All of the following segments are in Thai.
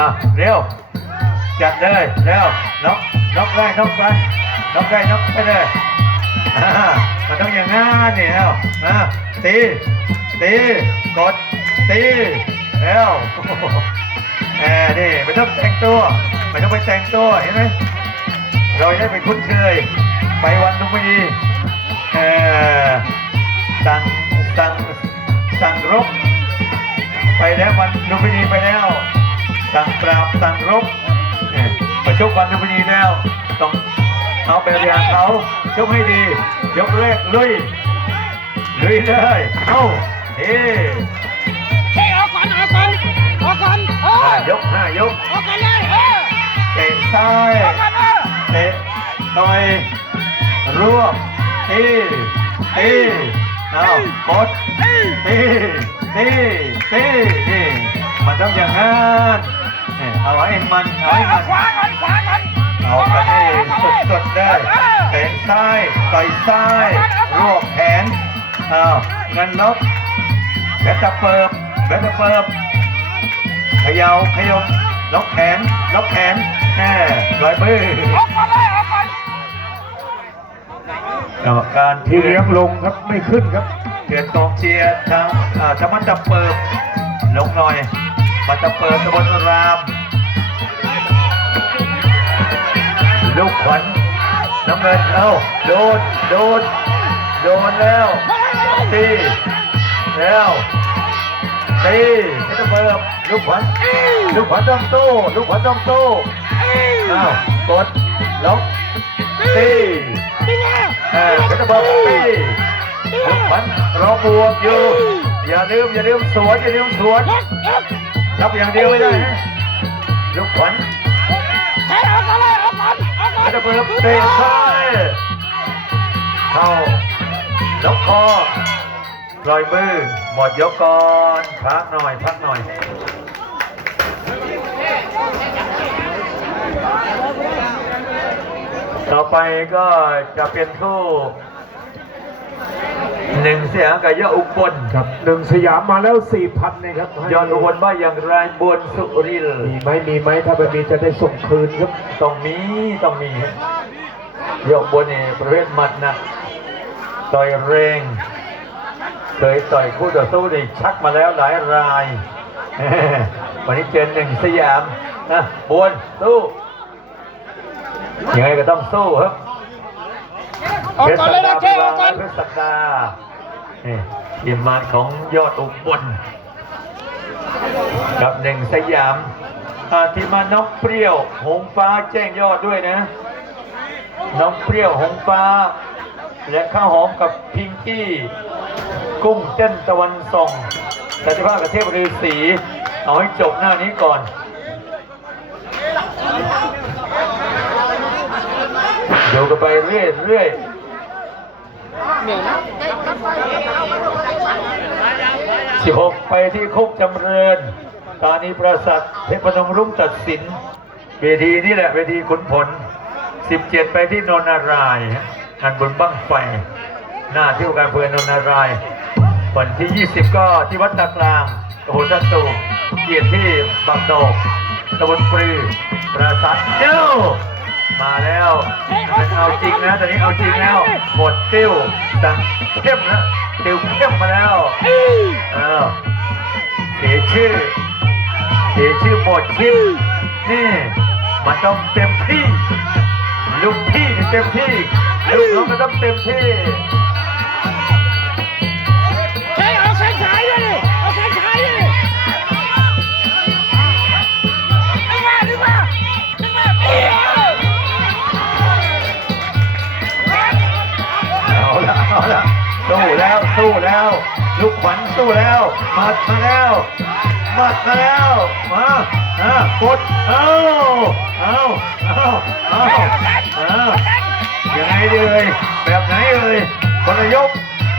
อะเร็ว จัดเลยเร็วน็อกน็อกได้น็อกไปน็อกได้น็อกไปเลยมันต้องอย่างงั้นนี่แล้วอะตีตีกดตีแล้วแหมนี่ไม่ต้องแต่งตัวไม่ต้องไปแต่งตัวเห็นไหมเราได้ไปคุ้นเคย ไปวันลุมพินีเออสั่งสั่งสั่งรบไปแล้ววันลุมพินีไปแล้ว ราบสั่งรบเนี่ยมาชกวันลุมพินีแล้ว ต้องเอาแบบอย่างเขาชกให้ดี ยกแรกลุย ลุยเลยเอ้าเฮ้เฮ้ยออกก่อนออกก่อนออกก่อนเออห้ายกห้ายกออกก่อนเลยเออเตะซ้ายออกก่อนเออเตะต่อยรวบตีตีเอากดเอ้ยตีตีตีนี่มันต้องอย่างนั้นนี่ เอาให้มัน เอาเฮ้ยให้มันขวาก่อนขวาก่อนเอากันให้สดๆได้เตะซ้ายต่อยซ้ายรวบแขนเอาเงินลบแบตตะเปิบแบตตะเปิบเขย่าขยมล็อกแขนล็อกแขนแน่ลอยมือออกก่อนเลยออกก่อนกรรมการที่เลี้ยงลงครับไม่ขึ้นครับเดือนกองเชียร์ทางอ่าธรรมตะเปิบลงหน่อย มาตะเปิบตะบนรามลูกขวัญน้ำเงินเอ้าโดนโดนโดนแล้วตีแล้วตีไม่ต้องเปิบลูกขวัญลูกขวัญต้องโต้ลูกขวัญต้องโต้เอ้ากดล็อกตีเป็นไงเออไม่ต้องเปิบตีลูกขวัญรอบวกอยู่อย่าลืมอย่าลืมสวนอย่าลืมสวน รับอย่างเดียวไม่ได้นะลูกขวัญเฮ้ยออกก่อนเลยออกก่อนออกก่อนไม่ต้องเปิบเตะซ้ายเข้าล็อกคอปล่อยมือหมดยกก่อนพักหน่อยพักหน่อยต่อไปก็จะเป็นคู่ หนึ่งเสียงกับยอดอุบลครับหนึ่งสยามมาแล้วสี่พันนะครับให้ยอดอุบลว่าอย่างไรบนสุรินทร์มีไหมมีไหมถ้าไม่มีจะได้ส่งคืนครับต้องมีต้องมียอดอุบลนี่ประเภทหมัดหนักต่อยแรงเคยต่อยคู่ต่อสู้นี่ชักมาแล้วหลายราย วันนี้เจอหนึ่งสยามนะบวนสู้ยังไงก็ต้องสู้ครับออกก่อนเลยนะเจ๊ออกก่อนเพชรศักดา นี่ทีมงานของยอดอุบลกับหนึ่งสยามอาทีมงานน้องเปรี้ยว หงฟ้าแจ้งยอดด้วยนะ น้องเปรี้ยวหงฟ้า และข้าวหอมกับพิงกี้ กุ้งเต้นตะวันส่องสันติภาพกับเทพฤาษีเอาให้จบหน้านี้ก่อนดูกันไปเรื่อยเรื่อย เหนียวนะสิบหกไปที่คุกจำเริญตานีประสัทเทพนมรุ่งตัดสินเวทีนี่แหละเวทีขุนผลสิบเจ็ดไปที่นนารายงานบนบ้างไฟ หน้าที่ว่าการอำเภอนนทารายวันที่ 20 ก็ที่วัดตากลางโอ้โหสัตูเกียรติที่บางโดกตะบนปรีประสัทเจ้า มาแล้วมันเอาจริงนะตอนนี้เอาจริงแล้วหมดติ้วสั่งเข้มนะติ้วเข้มมาแล้วอ้าวเสียชื่อเสียชื่อหมดชิ้นนี่มันต้องเต็มที่ ลูกพี่นี่เต็มที่ ลูกน้องก็ต้องเต็มที่ สู้แล้วหมัดมาแล้วหมัดมาแล้วมาอะกดเอาเอาเอาเอาเอายังไงดีเอ่ยแบบไหนเอ่ยคนละยก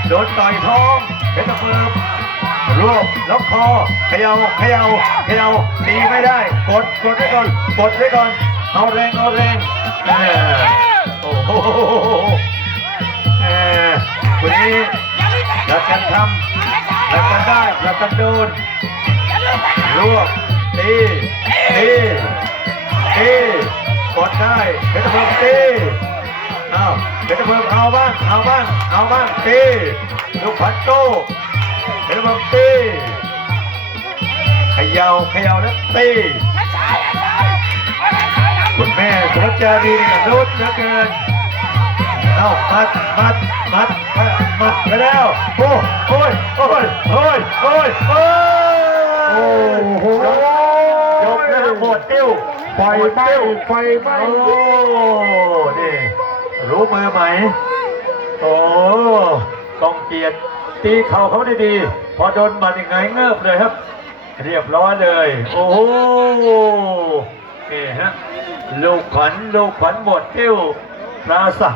โดนต่อยท้องเพชรเฟิร์มรวบล็อกคอเขย่าเขย่าเขย่าตีไม่ได้ กดกดไว้ก่อนกดไว้ก่อนเอาแรงเอาแรงแม่โอ้โหเออวันนี้เรากันทำ แล้วก็ได้แล้วก็โดนรวบตีตีตีกดได้เพชรเพิ่มตีเอาเพชรเพิ่มเอาบ้างเอาบ้างเอาบ้างตีลูกพันโตเพชรเพิ่มตีขยาวขยาวแล้วตีคุณแม่สุรจารีกับรุ่นนะเกิน เอามัดมัดมัดมัดไปแล้วโอ้โอ้ยโอ้ยโอ้ยโอ้ยโอ้ยโอ้โหยกแล้วหมดติ้วไฟไหม้ไฟไหม้โอ้นี่รู้มือไหมโอ้กองเกียรติตีเข่าเขาได้ดี พอโดนมัดยังไงเงิบเลยครับ เรียบร้อยเลย โอ้โหนี่ฮะลูกขวัญลูกขวัญหมดติ้วปราสา